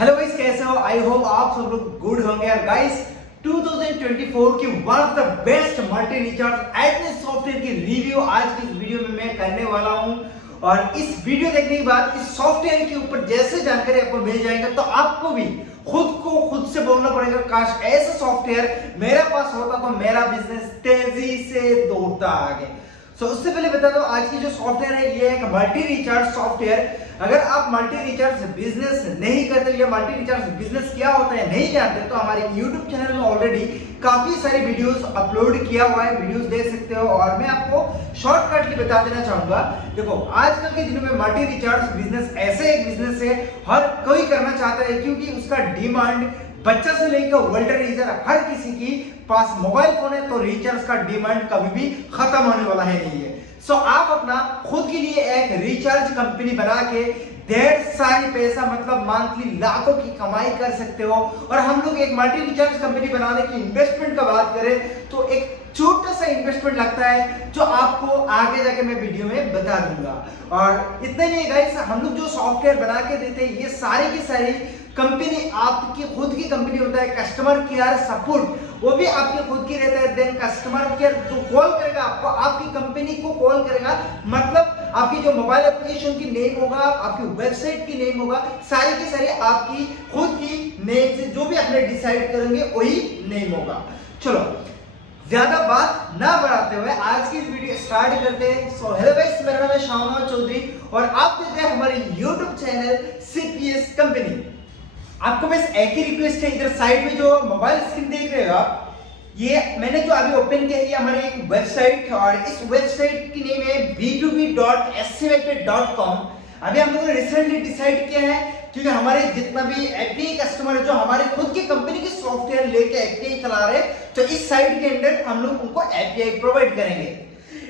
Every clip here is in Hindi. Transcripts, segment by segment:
हेलो गाइस, कैसे हो? आई होप आप सब लोग गुड होंगे। और गाइस 2024 की one of the best multi recharge admin software की रिव्यू आज की इस वीडियो में मैं करने वाला हूं। और इस वीडियो देखने के बाद इस सॉफ्टवेयर के ऊपर जैसे जानकारी आपको मिल जाएगा तो आपको भी खुद से बोलना पड़ेगा, काश ऐसा सॉफ्टवेयर मेरे पास होता तो मेरा बिजनेस तेजी से दौड़ता आगे। उससे पहले बता दो, आज की जो सॉफ्टवेयर है ये एक मल्टी रिचार्ज सॉफ्टवेयर। अगर आप मल्टी रिचार्ज बिजनेस नहीं करते या मल्टी रिचार्ज बिजनेस क्या होता है नहीं जानते तो हमारे YouTube चैनल में ऑलरेडी काफी सारे वीडियोस अपलोड किया हुआ है, वीडियोस देख सकते हो। और मैं आपको शॉर्टकटली बता देना चाहूंगा। देखो, आजकल के दिनों में मल्टी रिचार्ज बिजनेस ऐसे एक बिजनेस है हर कोई करना चाहता है, क्योंकि उसका डिमांड बच्चा से लेकर वर्ल्ड रीजर हर किसी की पास मोबाइल फोन है, तो रिचार्ज का डिमांड कभी भी खत्म होने वाला है नहीं है। आप अपना खुद के लिए एक रिचार्ज कंपनी बना के ढेर सारी पैसा मतलब मंथली लाखों की कमाई कर सकते हो। और हम लोग एक मल्टी रिचार्ज कंपनी बनाने की इन्वेस्टमेंट का बात करें तो एक छोटा सा इन्वेस्टमेंट लगता है जो आपको आगे जाके मैं वीडियो में बता दूंगा। और इतना नहीं गाइस, हम लोग जो सॉफ्टवेयर बना के देते हैं ये सारी की सारी कंपनी आपकी खुद की कंपनी होता है। कस्टमर केयर सपोर्ट वो भी आपकी खुद की रहता है। देन कस्टमर केयर जो कॉल करेगा आपको, आपकी कंपनी को कॉल करेगा, मतलब आपकी जो मोबाइल एप्लीकेशन की नेम होगा, आपकी वेबसाइट की नेम होगा, सारी की सारी आपकी खुद की नेम से जो भी आपने डिसाइड करेंगे वही नेम होगा। चलो ज्यादा बात ना बढ़ाते हुए आज की वीडियो स्टार्ट करते हैं। सो हेलो गाइस, मेरा नाम है शाहनवाज चौधरी और आप देख रहे हैं हमारे YouTube चैनल CPS कंपनी। आपको बस एक ही रिक्वेस्ट है, इधर साइड में जो मोबाइल स्क्रीन देख रहे हो आप, ये मैंने जो अभी ओपन किया है हमारी एक वेबसाइट, और इस वेबसाइट की नेम है b2b.estimated.com। अभी हम लोगों ने रिसेंटली डिसाइड किया है, क्योंकि हमारे जितना भी एपीआई कस्टमर है जो हमारे खुद की कंपनी की सॉफ्टवेयर लेके एपीआई चला रहे हैं, तो इस साइट के अंदर हम लोग उनको एपीआई प्रोवाइड करेंगे।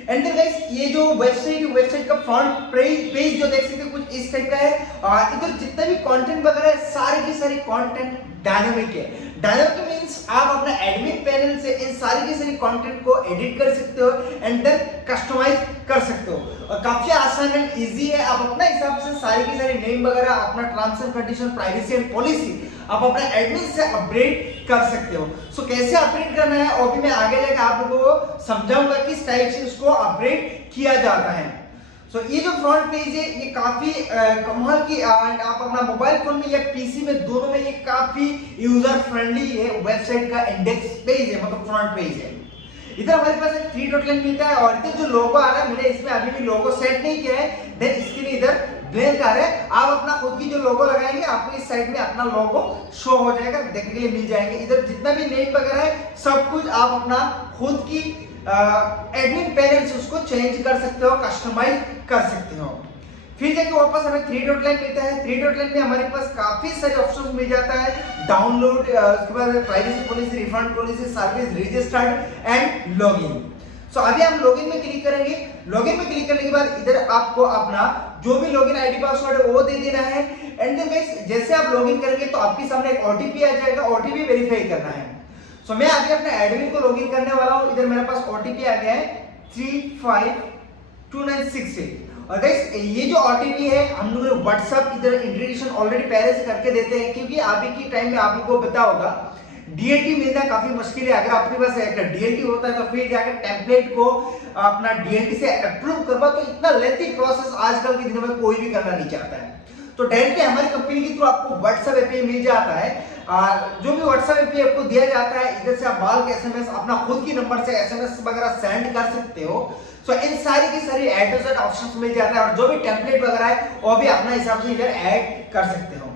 एंड देन गाइस, ये जो वेबसाइट का फ्रंट पेज जो देख सकते हैं कुछ इस टाइप का है। और इधर जितना भी कंटेंट वगैरह है सारे की सारी कंटेंट डायनामिक है। डायनामिक मींस आप अपना एडमिन पैनल से इन सारी की सारी कंटेंट को एडिट कर सकते हो एंड देन कस्टमाइज कर सकते हो। और काफी आसान एंड इजी है। आप अपना हिसाब से सारी की सारी नेम वगैरह, अपना terms and condition, privacy and policy आप अपना एडमिन से अपडेट कर सकते हो। कैसे अपडेट करना है और भी मैं आगे जाकर आप लोगों को समझाऊंगा किस टाइप से उसको अपडेट किया जाता है। ये जो फ्रंट पेज है ये काफी कमाल की, एंड आप अपना मोबाइल फोन में या पीसी में दोनों में ये काफी यूजर फ्रेंडली है। वेबसाइट का इंडेक्स पेज है, मतलब फ्रंट पेज है। इधर हमारे पास एक 3 डॉट लाइन मिलता है और इधर जो लोगो आ रहा है, मैंने इसमें अभी भी लोगो सेट नहीं किया है, देन इसके लिए इधर ब्लैंक आ रहा है। आप अपना खुद की जो लोगो लगाएंगे आपको इस साइड में अपना लोगो शो हो जाएगा, देखने के लिए मिल जाएंगे। इधर जितना भी नेम वगैरह है सब कुछ आप अपना खुद की एडमिन पैनल से उसको चेंज कर सकते हो, कस्टमाइज कर सकते हो। फिर जाके वापस हमें 3 डॉट लाइन मिलता है। 3 डॉट लाइन में हमारे पास काफी सारे ऑप्शन मिल जाता है, डाउनलोड, उसके बाद privacy policy, refund policy, service, registered and login. अभी हम लॉगिन में क्लिक करेंगे। लॉगिन में क्लिक करने के बाद इधर आपको अपना जो भी लॉगिन आईडी पासवर्ड है वो दे देना है। एंड देन गाइस, जैसे आप लॉगिन करेंगे तो आपके सामने एक ओटीपी आ जाएगा, ओटीपी वेरीफाई करना है। मैं अभी अपने एडमिन को लॉगिन करने वाला हूं। इधर मेरे पास ओटीपी आ गया है 352968। और गाइस, ये जो ओटीपी है हम लोग ने व्हाट्सएप इधर इंट्रोडक्शन ऑलरेडी पहले से करके देते हैं, क्योंकि अभी की टाइम में आप लोगों को पता होगा डीएलटी मिलना काफी मुश्किल है। अगर आपके पास एक डीएलटी होता है तो फिर जाकर टेम्पलेट को अपना डीएलटी से अप्रूव करवा, तो इतना लेंथी प्रोसेस आजकल के दिनों में कोई भी करना नहीं चाहता है। तो डायरेक्टली हमारी कंपनी के थ्रू आपको व्हाट्सएप एपीआई मिल जाता है। जो भी व्हाट्सएप एपीआई आपको दिया जाता है, इधर से आप बाल के एसएमएस अपना खुद की नंबर से एसएमएस वगैरह सेंड कर सकते हो। इन सारी की सारी ऐड टू जेड ऑप्शंस मिल जाता है, और जो भी टेम्पलेट वगैरह है वो भी अपना हिसाब से इधर ऐड कर सकते हो।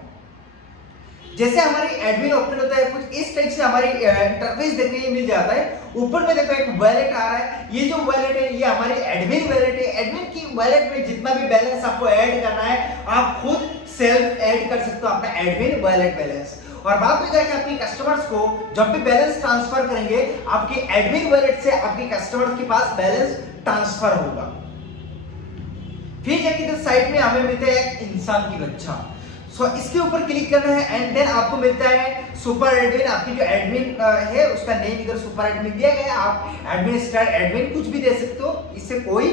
जैसे हमारी एडमिन ओपन होता है कुछ इस टाइप से हमारी इंटरफेस देखने को मिल जाता है। ऊपर में देखो एक वॉलेट आ रहा है, ये जो वॉलेट है ये हमारी एडमिन वॉलेट है। एडमिन की वॉलेट में जितना भी बैलेंस आपको ऐड करना है आप खुद सेल्फ ऐड कर सकते हो अपना एडमिन वॉलेट बैलेंस। और बाद में जाके अपने कस्टमर्स को जब भी बैलेंस ट्रांसफर करेंगे आपकी एडमिन वॉलेट से आपके कस्टमर्स के पास बैलेंस ट्रांसफर होगा। फिर जाके इधर साइड में हमें मिलता है एक इंसान की बच्चा। इसके ऊपर क्लिक करना है एंड देन आपको मिलता है सुपर एडमिन। आपकी जो एडमिन है उसका नेम इधर सुपर एडमिन दिया गया है। आप एडमिन स्टार एडमिन कुछ भी दे सकते हो, इससे कोई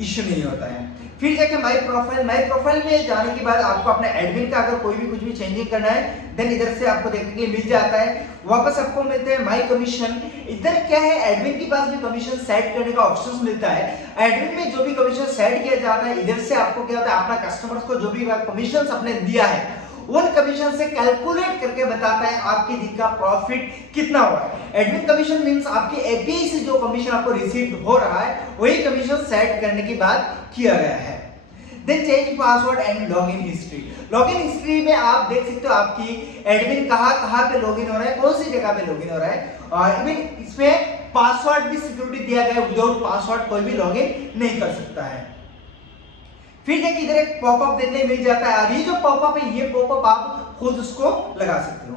इश्यू नहीं होता है। फिर जाके माय प्रोफाइल में जाने के बाद आपको अपने एडमिन का अगर कोई भी कुछ भी चेंजिंग करना है देन इधर से आपको देखने के लिए मिल जाता है। वापस आपको मिलते हैं माय कमीशन। इधर क्या है, एडमिन के पास भी कमीशन सेट करने का ऑप्शन मिलता है। एडमिन में जो भी कमीशन सेट किया जाता है इधर से आपको क्या होता है, अपना कस्टमर्स को जो भी कमीशन आपने दिया है उन कमीशन से कैलकुलेट करके बताता है आपके दिन का प्रॉफिट कितना हुआ है। एडमिन कमीशन मींस आपके एपीआई से जो कमीशन आपको रिसीव हो रहा है वही कमीशन सेट करने के बाद किया गया है। Then change password and login history. Login history में आप देख सकते हो आपकी एडमिन कहां पे लॉगिन हो रहा है, कौन सी जगह पे लॉगिन हो रहा है, और इवन इसमें पासवर्ड भी सिक्योरिटी दिया गया है, विदाउट पासवर्ड कोई भी लॉगिन नहीं कर सकता है। फिर देखिए इधर एक पॉपअप देखने मिल जाता है, और ये जो पॉपअप है ये पॉपअप आप खुद उसको लगा सकते हो।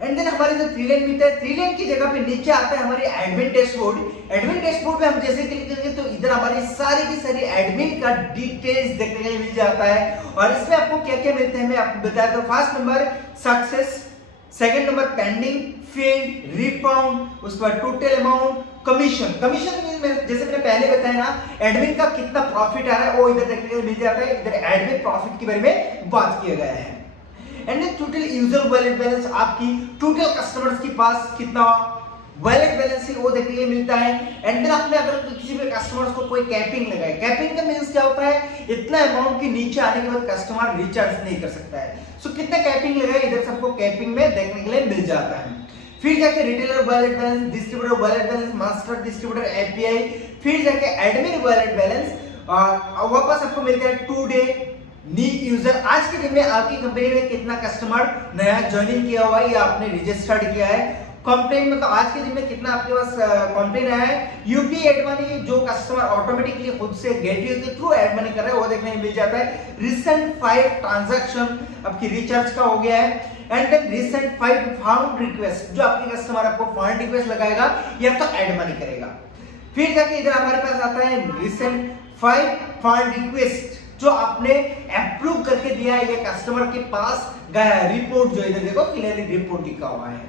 एंड देन हमारे जो 3 लाइन मिलता है, 3 लाइन की जगह पे नीचे आता है हमारे एडमिन डैशबोर्ड। एडमिन डैशबोर्ड पे हम जैसे क्लिक करेंगे तो इधर हमारी सारी की सारी एडमिन का डिटेल्स देखने के लिए मिल जाता है। और इसमें आपको क्या क्या मिलते हैं मैं आपको बताया। तो first number success, second number pending, failed, refund, उसके बाद टोटल अमाउंट, कमीशन। कमीशन जैसे मैंने पहले बताया ना, एडमिन का कितना प्रॉफिट आ रहा है वो इधर देखने को मिल जाता है। इधर एडमिन प्रॉफिट के बारे में बात किया गया है। And then total user wallet balance, आपकी टोटल कस्टमर्स के पास कितना वैलेट बैलेंस है वो देखने के लिए मिलता है। एंड देन आपने अगर किसी भी कस्टमर्स को कोई कैपिंग लगाए, कैपिंग का मींस क्या होता है, इतना अमाउंट के नीचे आने के बाद कस्टमर रिचार्ज नहीं कर सकता है। सो कितने कैपिंग लगाए इधर सबको कैपिंग में देखने के लिए मिल जाता है। फिर जाके retailer wallet balance, distributor wallet balance, master distributor API, फिर जाके एडमिन वैलेट बैलेंस, और वापस आपको मिलता है टुडे न्यू यूजर। आज के दिन में आपकी कंपनी में कितना कस्टमर नया ज्वाइनिंग किया हुआ है या आपने रजिस्टर्ड किया है। कंप्लेन मतलब आज के दिन में कितना आपके पास कंप्लेन आया है। यूपीआई एड मनी, जो कस्टमर ऑटोमेटिकली खुद से गेटवे के थ्रू एड मनी कर रहे हैं वो देखने को मिल जाता है। रिसेंट 5 ट्रांजैक्शन आपकी रिचार्ज का हो गया है। And then recent 5 fund request, जो आपके कस्टमर आपको फंड रिक्वेस्ट लगाएगा या तो एड मनी करेगा। फिर जाके इधर हमारे पास आता है रिसेंट 5 फंड रिक्वेस्ट, जो आपने अप्रूव करके दिया है, ये कस्टमर के पास गया है। रिपोर्ट जो इधर देखो क्लियरली रिपोर्ट लिखा हुआ है।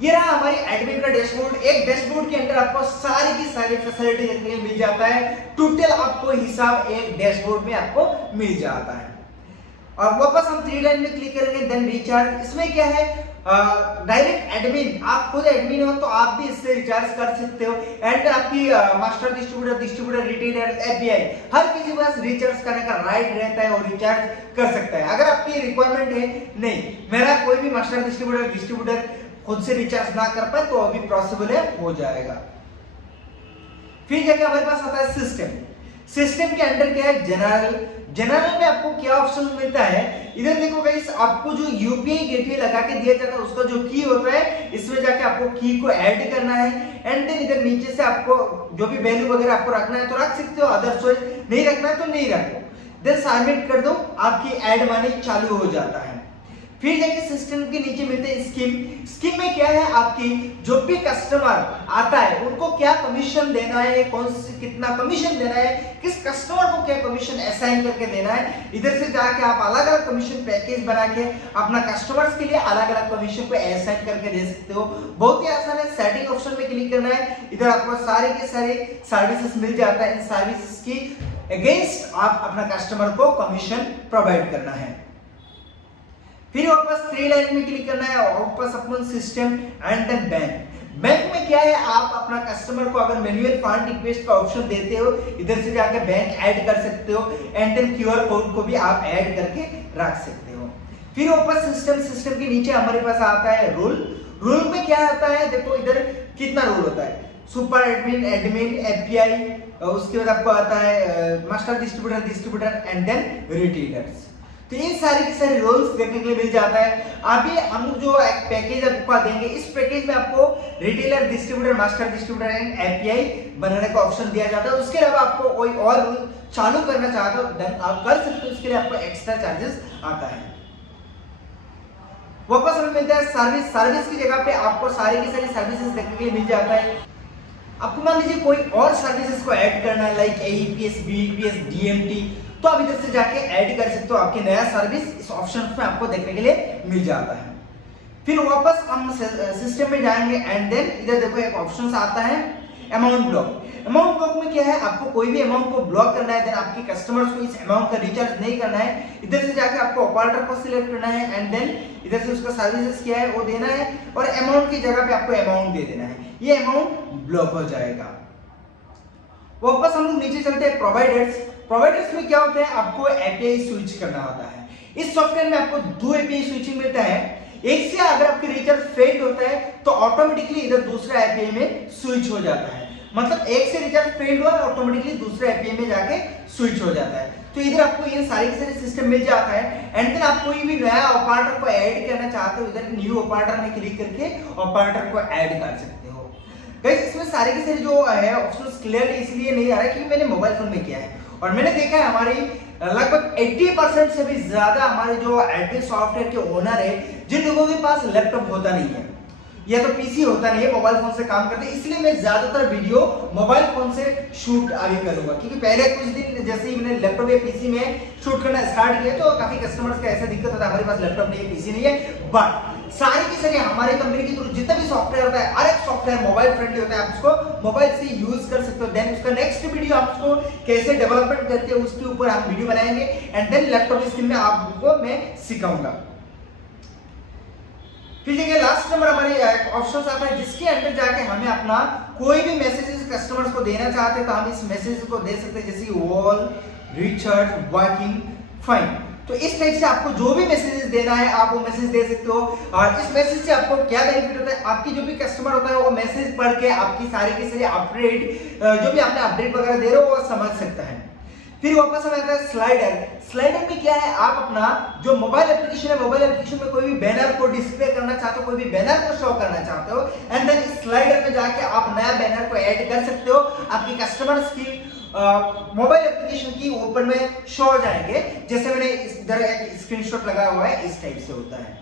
ये रहा हमारी एडमिन का डैशबोर्ड। एक डैशबोर्ड के अंदर आपको सारी की सारी फैसिलिटी देखने को मिल जाता है। टोटल आपको हिसाब एक डैशबोर्ड में आपको मिल जाता है। और वापस हम 3 लाइन में क्लिक करेंगे, देन रिचार्ज। इसमें क्या है, डायरेक्ट एडमिन, आप खुद एडमिन हो तो आप भी इससे रिचार्ज कर सकते हो। एंड आपकी मास्टर डिस्ट्रीब्यूटर, रिटेलर, एपीआई, हर किसी के पास रिचार्ज करने का राइट रहता है और रिचार्ज कर सकता है। अगर आपकी रिक्वायरमेंट है नहीं मेरा कोई भी मास्टर डिस्ट्रीब्यूटर खुद से रिचार्ज ना कर पाए तो अभी पॉसिबल है, हो जाएगा। फिर जाके हमारे पास आता है सिस्टम के अंदर क्या है, जनरल में आपको क्या ऑप्शन मिलता है। इधर देखो गाइस, आपको जो यूपीआई गेटवे लगा के दिया जाता है उसका जो की होता है, इसमें जाके आपको की को ऐड करना है। एंड देन इधर नीचे से आपको जो भी वैल्यू वगैरह आपको रखना है तो रख सकते हो, अदरवाइज नहीं रखना है तो नहीं रखो। देन सबमिट कर दो, आपकी ऐड मनी चालू हो जाता है। फिर जाके सिस्टम के नीचे मिलते हैं स्कीम में क्या है, आपकी जो भी कस्टमर आता है उनको क्या कमीशन देना है, कौन सी कितना कमीशन देना है, किस कस्टमर को क्या कमीशन असाइन करके देना है। इधर से जाके आप अलग अलग कमीशन पैकेज बना के अपना कस्टमर्स के लिए अलग अलग कमीशन को असाइन करके दे सकते हो। बहुत ही आसान है, सेटिंग ऑप्शन में क्लिक करना है। इधर आपको सारे के सारे सर्विसेज मिल जाता है। इन सर्विसेज की अगेंस्ट आप अपना कस्टमर को कमीशन प्रोवाइड करना है। फिर वापस 3 लाइन में क्लिक करना है, वापस अपन सिस्टम एंड देन बैंक में क्या है, आप अपना कस्टमर को अगर मैन्युअल फंड रिक्वेस्ट का ऑप्शन देते हो, इधर से जाके बैंक ऐड कर सकते हो। एंड देन क्यूआर कोड को भी आप ऐड करके रख सकते हो। फिर वापस सिस्टम के नीचे हमारे पास आता है रूल में क्या आता है, देखो इधर कितना रूल होता है, सुपर एडमिन, एपीआई, उसके बाद आपको आता है master distributor and then retailers. तो ये सारे के सारे रोल्स देखने के लिए मिल जाता है। अभी हम जो एक पैकेज आपको देंगे, इस पैकेज में आपको retailer, distributor, master distributor and API बनाने का ऑप्शन दिया जाता है। उसके अलावा आपको कोई और रूल चालू करना चाहते हो देन आप कर सकते हो, उसके लिए आपको एक्स्ट्रा चार्जेस आता है। वापस हमें मिलता है सर्विस की जगह पे आपको सारी की सारी सर्विसेज देखने के लिए मिल जाता है। आपको मान लीजिए कोई और सर्विसेज को ऐड करना है, लाइक एईपीएस, बीईपीएस, डीएमटी, तो आप इधर से जाके ऐड कर सकते हो। आपके नया सर्विस इस ऑप्शन में आपको देखने के लिए मिल जाता है। फिर वापस हम सिस्टम में जाएंगे एंड देन इधर देखो एक ऑप्शन आता है अमाउंट ब्लॉक। अमाउंट ब्लॉक में क्या है, आपको कोई भी अमाउंट को ब्लॉक करना है, देन आपके कस्टमर्स को इस अमाउंट का रिचार्ज नहीं करना है। इधर से जाके आपको ऑपरेटर को सिलेक्ट करना है एंड देन इधर से उसका सर्विसेज क्या है वो देना है और अमाउंट की जगह पे आपको अमाउंट दे देना है, ये अमाउंट ब्लॉक हो जाएगा। वापस हम लोग नीचे चलते हैं प्रोवाइडर्स। प्रोवाइडर्स में क्या होता है, आपको एपीआई स्विच करना होता है। इस सॉफ्टवेयर में आपको 2 एपीआई स्विचिंग मिलता है। एक से अगर आपकी रिचार्ज फेल्ड होता है तो ऑटोमेटिकली इधर दूसरा एपीआई में स्विच हो जाता है। मतलब एक से रिचार्ज फेल्ड हुआ ऑटोमेटिकली दूसरे एपीआई में जाके स्विच हो जाता है। तो इधर आपको ये सारे के सारे सिस्टम मिल जाता है एंड देन आप कोई भी नया ऑपरेटर को ऐड करना चाहते हो, इधर न्यू ऑपरेटर में क्लिक करके ऑपरेटर को ऐड कर सकते हो। गाइस इसमें सारे के सारे जो है ऑप्शंस क्लियरली इसलिए नहीं आ रहा है क्योंकि मैंने मोबाइल फोन में किया है और मैंने देखा है हमारी लगभग 80% से भी ज्यादा हमारे जो एडमिन सॉफ्टवेयर के ओनर है, जिन लोगों के पास लैपटॉप होता नहीं है या तो पीसी होता नहीं है, मोबाइल फोन से काम करते हैं, इसलिए मैं ज्यादातर वीडियो मोबाइल फोन से शूट आगे करूंगा। क्योंकि पहले कुछ दिन जैसे ही मैंने लैपटॉप या पीसी में शूट करना स्टार्ट किया तो काफी कस्टमर्स का ऐसा दिक्कत होता है हमारे पास लैपटॉप नहीं है, पीसी नहीं है, बट सारी की सारी हमारे कंपनी के थ्रू जितना भी सॉफ्टवेयर होता है, हर एक सॉफ्टवेयर मोबाइल फ्रेंडली होता है, आप उसको मोबाइल से यूज कर सकते हो। देन उसका नेक्स्ट वीडियो आपको कैसे डेवलपमेंट करते हैं उसके ऊपर हम वीडियो बनाएंगे एंड देन लैपटॉप स्क्रीन में आपको मैं सिखाऊंगा। फिर देखिए लास्ट नंबर हमारे ऑप्शन आता है जिसके अंदर जाके हमें अपना कोई भी मैसेजेस कस्टमर्स को देना चाहते हैं तो हम इस मैसेज को दे सकते हैं, जैसे वॉल, रिचार्ज, वर्किंग, फाइन। तो इस टाइप से आपको जो भी मैसेजेस देना है आप वो मैसेज दे सकते हो। और इस मैसेज से आपको क्या बेनिफिट होता है, आपकी जो भी कस्टमर होता है वो मैसेज पढ़ के आपकी सारी की सारी अपडेट जो भी आपने अपडेट वगैरह दे रहे हो वो समझ सकता है। फिर वापस हमें आता है स्लाइडर। स्लाइडर में क्या है, आप अपना जो मोबाइल एप्लीकेशन है, मोबाइल एप्लीकेशन में कोई भी बैनर को डिस्प्ले करना चाहते हो, कोई भी बैनर को शो करना चाहते हो एंड देन स्लाइडर में जाके आप नया बैनर को ऐड कर सकते हो। आपके कस्टमर्स की मोबाइल एप्लीकेशन की ऊपर में शो हो जाएंगे, जैसे मैंने इधर एक स्क्रीनशॉट लगाया हुआ है, इस टाइप से होता है।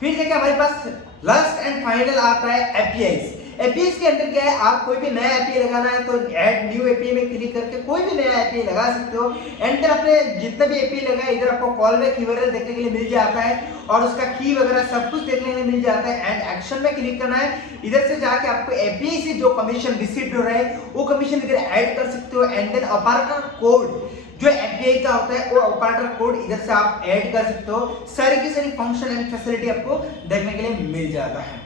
फिर देखिए हमारे पास लास्ट एंड फाइनल आता है एपीआई। एपीआई के अंदर क्या है, आप कोई भी नया एपीआई लगाना है तो ऐड न्यू एपीआई में क्लिक करके कोई भी नया एपीआई लगा सकते हो एंड देन आपने जितना भी एपीआई लगा है इधर आपको कॉल बैक यूआरएल देखने के लिए मिल जाता है और उसका की वगैरह सब कुछ देखने के लिए मिल जाता है एंड एक्शन में क्लिक करना है। इधर से जाके आपको एपीआई से जो कमीशन रिसीव हो रहा है वो कमीशन इधर ऐड कर सकते हो एंड देन ऑपरेटर कोड जो एपीआई का होता है वो ऑपरेटर कोड इधर से आप ऐड कर सकते हो। सारी की सारी फंक्शन एंड फैसिलिटी आपको देखने के लिए मिल जाता है।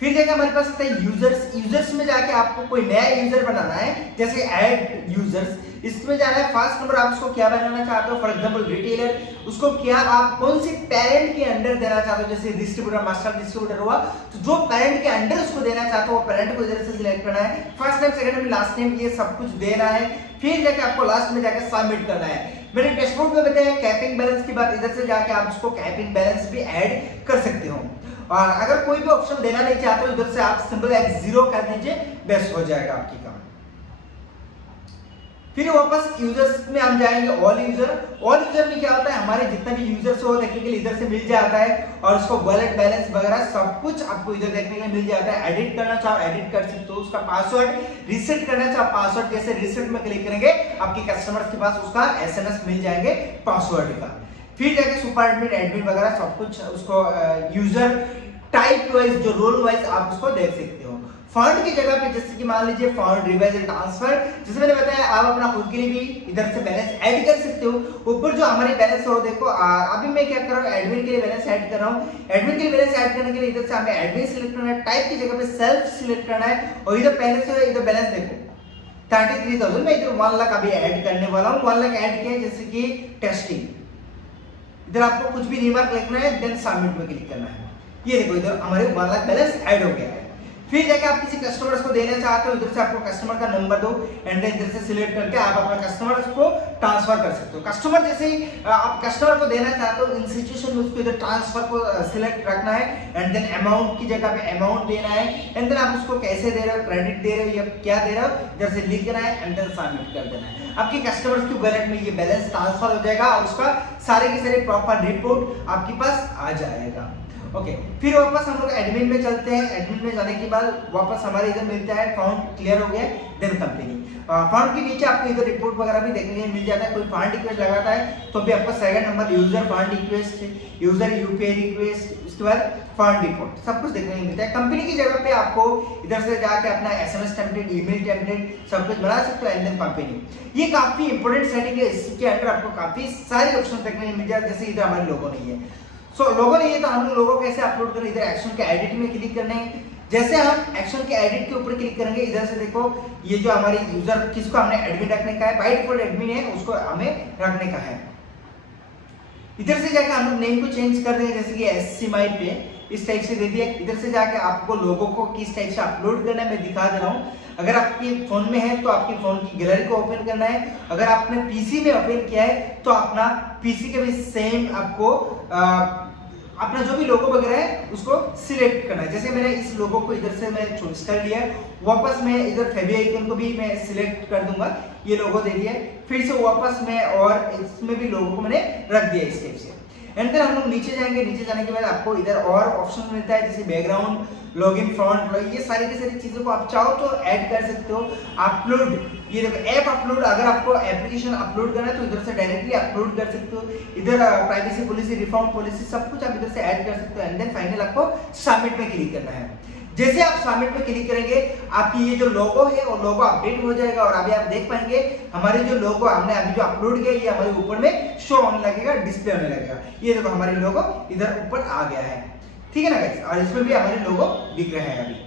फिर देखिए हमारे पास आता है यूजर्स। यूजर्स में जाके आपको कोई नया यूजर बनाना है, जैसे ऐड यूजर्स, इसमें जाना है। फर्स्ट नंबर आप उसको क्या बनाना चाहते हो, फॉर एग्जांपल रिटेलर, उसको क्या आप कौन सी पेरेंट के अंडर देना चाहते हो, जैसे डिस्ट्रीब्यूटर, मास्टर डिस्ट्रीब्यूटर हुआ तो जो पेरेंट के अंडर उसको देना चाहते हो वो पेरेंट को इधर से सिलेक्ट करना है। First name, second name, last name, ये सब कुछ देना है। फिर जाके आपको लास्ट में जाके सबमिट करना है। मैंने डैशबोर्ड में बताया कैपिंग बैलेंस की बात, इधर से जाके आप उसको कैपिंग बैलेंस भी ऐड कर सकते हो। और अगर कोई भी ऑप्शन देना नहीं चाहते हो इधर से आप सिंपल X0 कर दीजिए, बेस्ट हो जाएगा आपकी काम। फिर वापस यूजर्स में हम जाएंगे ऑल यूजर। ऑल यूजर में क्या होता है, हमारे जितने भी यूजर्स हो देखने के लिए इधर से मिल जाता है और उसको वॉलेट बैलेंस वगैरह सब कुछ आपको इधर देखने के लिए मिल जाता है। एडिट करना चाहो एडिट कर सकते हो, उसका पासवर्ड रीसेट करना चाहो पासवर्ड, जैसे रीसेट में क्लिक करेंगे आपके कस्टमर्स के पास उसका SMS मिल जाएंगे पासवर्ड का। फिर जाके सुपर एडमिन, एडमिन वगैरह सब कुछ उसको यूजर टाइप वाइज जो रोल वाइज आप उसको देख सकते हो। फंड की जगह पे जैसे कि मान लीजिए फंड रिवाइज ट्रांसफर, जैसे मैंने बताया आप अपना खुद के लिए भी इधर से बैलेंस ऐड कर सकते हो। ऊपर जो हमारी बैलेंस हो देखो, अभी मैं क्या कर रहा हूँ, एडमिन के लिए बैलेंस ऐड कर रहा हूँ। एडमिन के लिए बैलेंस ऐड करने के लिए इधर से हमें एडमिन सिलेक्ट करना है, टाइप की जगह पे सेल्फ सिलेक्ट करना है और इधर पहले से इधर बैलेंस देखो 33,000, मैं इधर 1 लाख अभी ऐड करने वाला हूँ। 1 लाख ऐड किया, जैसे कि टेस्टिंग, इधर आपको कुछ भी रिमार्क लिखना है, देन सबमिट में क्लिक करना है। ये देखो इधर हमारे 1 लाख बैलेंस ऐड हो गया है। फिर जाके आप किसी कस्टमर्स को देना चाहते हो, इधर से आपको कस्टमर का नंबर दो एंड इधर से सिलेक्ट करके आप अपने कस्टमर्स को ट्रांसफर कर सकते हो। कस्टमर जैसे ही आप कस्टमर को देना चाहते हो इन सिचुएशन में उसको इधर ट्रांसफर को सिलेक्ट रखना है एंड देन अमाउंट की जगह पे अमाउंट देना है एंड देन आप उसको कैसे दे रहे हो, क्रेडिट दे रहे हो या क्या दे रहे हो, इधर से लिख देना है एंड देन सबमिट कर देना है। आपके कस्टमर्स की वॉलेट में ये बैलेंस ट्रांसफर हो जाएगा और उसका सारे के सारे प्रॉपर रिपोर्ट आपके पास आ जाएगा। ओके, फिर वापस हम लोग एडमिन में चलते हैं। एडमिन में जाने के बाद वापस हमारे इधर मिलता है फॉन्ट क्लियर हो गया, देन कंपनी। फॉन्ट के नीचे आपको इधर रिपोर्ट वगैरह भी देखने के लिए मिल जाता है। कोई फॉन्ट रिक्वेस्ट लगाता है तो भी आपको second number user font request, user UPI request, उसके बाद फॉन्ट रिपोर्ट सब कुछ देखने को मिलता है। कंपनी की जगह पे आपको इधर से जाके अपना एसएमएस टेम्पलेट, ईमेल टेम्पलेट सब कुछ बना सकते हो। एंड देन कंपनी, ये काफी इंपॉर्टेंट सेटिंग है। इसके अंदर आपको काफी सारे ऑप्शन देखने को मिल जाते हैं। जैसे इधर हमारे लोगो नहीं है, सो लोगो नहीं है तो हम लोगो कैसे अपलोड करें? इधर एक्शन के एडिट में क्लिक करना है। जैसे हम एक्शन के एडिट के ऊपर क्लिक करेंगे, इधर से देखो ये जो हमारी यूजर किसको हमने एडमिन रखने का है, बाय डिफॉल्ट एडमिन है, उसको हमें रखने का है। इधर से जाके हम लोग नेम को चेंज कर देंगे, जैसे कि एससी माई पे इस टाइप से दे दिया। इधर से जाके आपको लोगो को किस टाइप से अपलोड करना है मैं दिखा दे रहा हूँ। अगर आपके फोन में है तो आपके फोन की गैलरी को ओपन करना है। अगर आपने पीसी में ओपन किया है तो अपना पीसी के भी सेम आपको अपना जो भी लोगो वगैरह है उसको सिलेक्ट करना है। जैसे मैंने इस लोगो को इधर से मैं चूज कर लिया, वापस मैं इधर फेवी आइकन को भी मैं सिलेक्ट कर दूंगा, ये लोगो दे दिया। फिर से वापस मैं और इसमें भी लोगो को मैंने रख दिया इस टाइप से। एंड देन हम लोग नीचे जाएंगे। नीचे जाने के बाद आपको इधर और ऑप्शन मिलता है, जैसे बैकग्राउंड, लॉगिन, फ्रंट, ये सारी की सारी चीजों को आप चाहो तो ऐड कर सकते हो। अपलोड, ये देखो ऐप अपलोड, अगर आपको एप्लीकेशन अपलोड करना है तो इधर से डायरेक्टली अपलोड कर सकते हो। इधर प्राइवेसी पॉलिसी, रिफॉर्म पॉलिसी सब कुछ आप इधर से ऐड कर सकते हो। एंड देन फाइनल आपको सबमिट में क्लिक करना है। जैसे आप सबमिट पे क्लिक करेंगे, आपकी ये जो लोगो है वो लोगो अपडेट हो जाएगा और अभी आप देख पाएंगे हमारे जो लोगो हमने अभी जो अपलोड किया ये हमारे ऊपर में शो होने लगेगा, डिस्प्ले होने लगेगा। ये देखो हमारे लोगो इधर ऊपर आ गया है, ठीक है ना गाइस, और इसमें भी हमारे लोगो दिख रहे हैं अभी।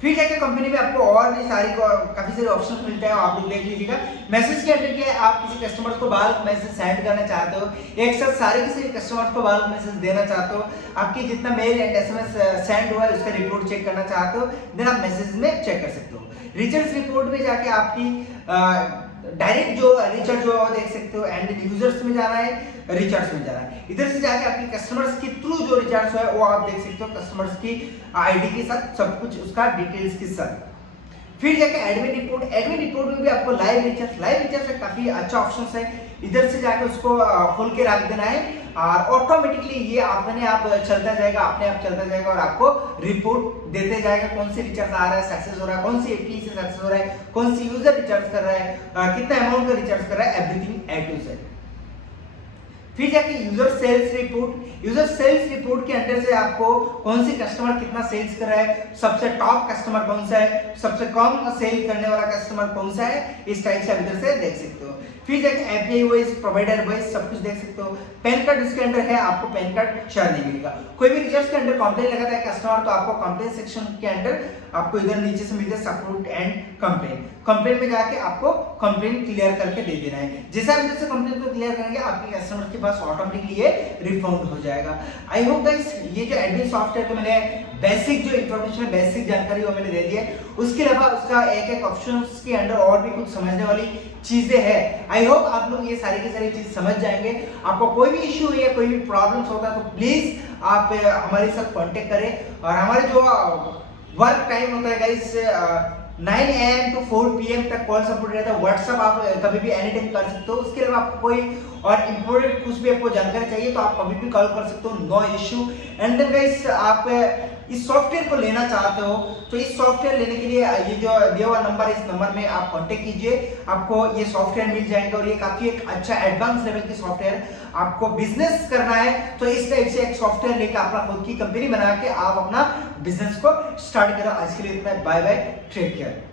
फिर जाके कंपनी में आपको और भी काफी सारे ऑप्शन मिलते हैं, आप लोग देख लीजिएगा। मैसेज के अंदर क्या है, आप किसी कस्टमर को बल्क मैसेज सेंड करना चाहते हो, एक साथ सारे किसी कस्टमर को बल्क मैसेज देना चाहते हो, आपकी जितना मेल एंड एसएमएस सेंड हुआ है उसका रिपोर्ट चेक करना चाहते हो, देन आप मैसेज में चेक कर सकते हो। रिचार्ज रिपोर्ट में जाके आपकी डायरेक्ट जो रिचार्ज हुआ देख सकते हो। एंड यूजर्स में जाना है, रिचार्ज में जाना है, इधर से जाके आपकी कस्टमर्स के थ्रू जो रिचार्ज हुआ है वो आप देख सकते हो, कस्टमर्स की आईडी के साथ सब कुछ उसका डिटेल्स के साथ। फिर जाके एडमिन रिपोर्ट, एडमिन रिपोर्ट में भी आपको लाइव रिचार्ज का काफी अच्छा ऑप्शन है। इधर से जाके उसको खोल के रख देना है और ऑटोमेटिकली ये अपने आप चलता जाएगा, अपने आप चलता जाएगा और आपको रिपोर्ट देते जाएगा कौन सी रिचार्ज आ रहा है, सक्सेस हो रहा है, कौन सी एपी से सक्सेस हो रहा है, कौन सी यूजर रिचार्ज कर रहा है, कितना अमाउंट का रिचार्ज कर रहा है, एवरीथिंग ए टू जेड। फिर जाके user sales report, user sales report के अंदर से आपको कौन सी कस्टमर कितना सेल्स कर रहा है, सबसे टॉप कस्टमर कौन सा है, सबसे कम सेल करने वाला कस्टमर कौन सा है, इस टाइप से आप इधर से देख सकते हो। फिर जाके एपीआई वाइज, प्रोवाइडर वाइज सब कुछ देख सकते हो। पैन कार्ड इसके अंदर है, आपको पैन कार्ड शेयर नहीं मिलेगा। कोई भी रिचार्ज के अंदर कंप्लेन लगाता है कस्टमर तो आपको कंप्लेन सेक्शन के अंदर आपको इधर नीचे से मिलता है सपोर्ट एंड कंप्लेन। कंप्लेन में जाके आपको कंप्लेन क्लियर करके दे देना है। जैसे आप इधर से कंप्लेन को क्लियर करेंगे आपके कस्टमर के पास ऑटोमेटिकली ये रिफंड हो जाएगा। आई होप गाइस ये जो एडमिन सॉफ्टवेयर को मैंने बेसिक जो इंफॉर्मेशन, बेसिक जानकारी वो मैंने दे दी है, उसके अलावा उसका एक एक ऑप्शंस के अंदर और भी कुछ समझने वाली चीजें हैं। आई होप आप लोग ये सारी की सारी चीज समझ जाएंगे। आपको कोई भी इश्यू है या कोई भी प्रॉब्लम्स होता है तो प्लीज आप हमारे साथ कांटेक्ट करें। और हमारे जो वर्क टाइम होता है गाइस 9 AM to 4 PM तक कॉल सपोर्ट रहता है। व्हाट्सएप आप कभी भी एनी टाइम कर सकते हो। उसके अलावा आपको कोई और इंपॉर्टेंट कुछ भी आपको जानकारी चाहिए तो आप कभी भी कॉल कर सकते हो, no issue. And then guys आप इस सॉफ्टवेयर को लेना चाहते हो तो इस सॉफ्टवेयर लेने के लिए ये जो दिया हुआ नंबर, इस नंबर में आप कांटेक्ट कीजिए, आपको ये सॉफ्टवेयर मिल जाएगा। और ये काफी एक अच्छा एडवांस लेवल की सॉफ्टवेयर, आपको बिजनेस करना है तो इस टाइप से एक सॉफ्टवेयर लेकर अपना खुद की कंपनी बना के आप अपना बिजनेस को स्टार्ट करो। आज के लिए इतना, बाय बाय, टेक केयर।